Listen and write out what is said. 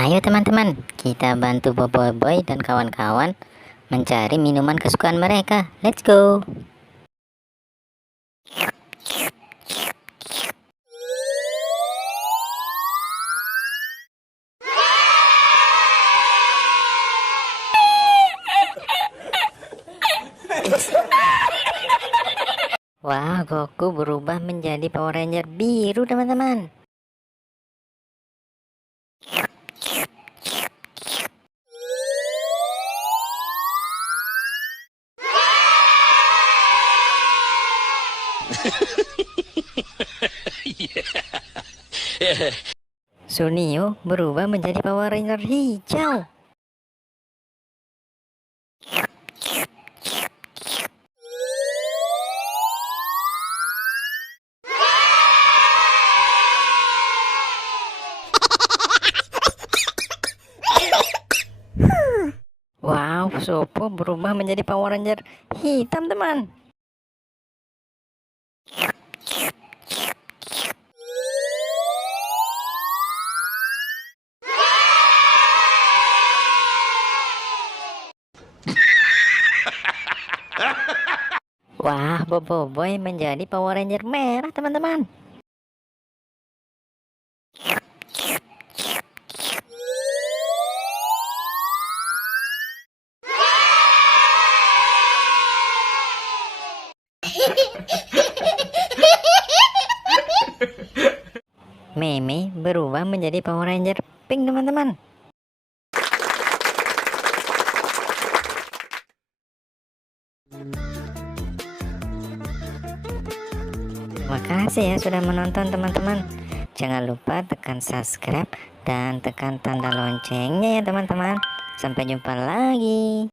Ayo teman-teman, kita bantu Boboiboy dan kawan-kawan mencari minuman kesukaan mereka. Let's go. Wah, Goku berubah menjadi Power Ranger biru, teman-teman. Sunio berubah menjadi Power Ranger hijau. Wow, Sopo berubah menjadi Power Ranger hitam, teman. Wah, Boboiboy menjadi Power Ranger merah, teman-teman. Meme berubah menjadi Power Ranger pink, teman-teman. Terima kasih ya sudah menonton, teman-teman. Jangan lupa tekan subscribe dan tekan tanda loncengnya ya, teman-teman. Sampai jumpa lagi.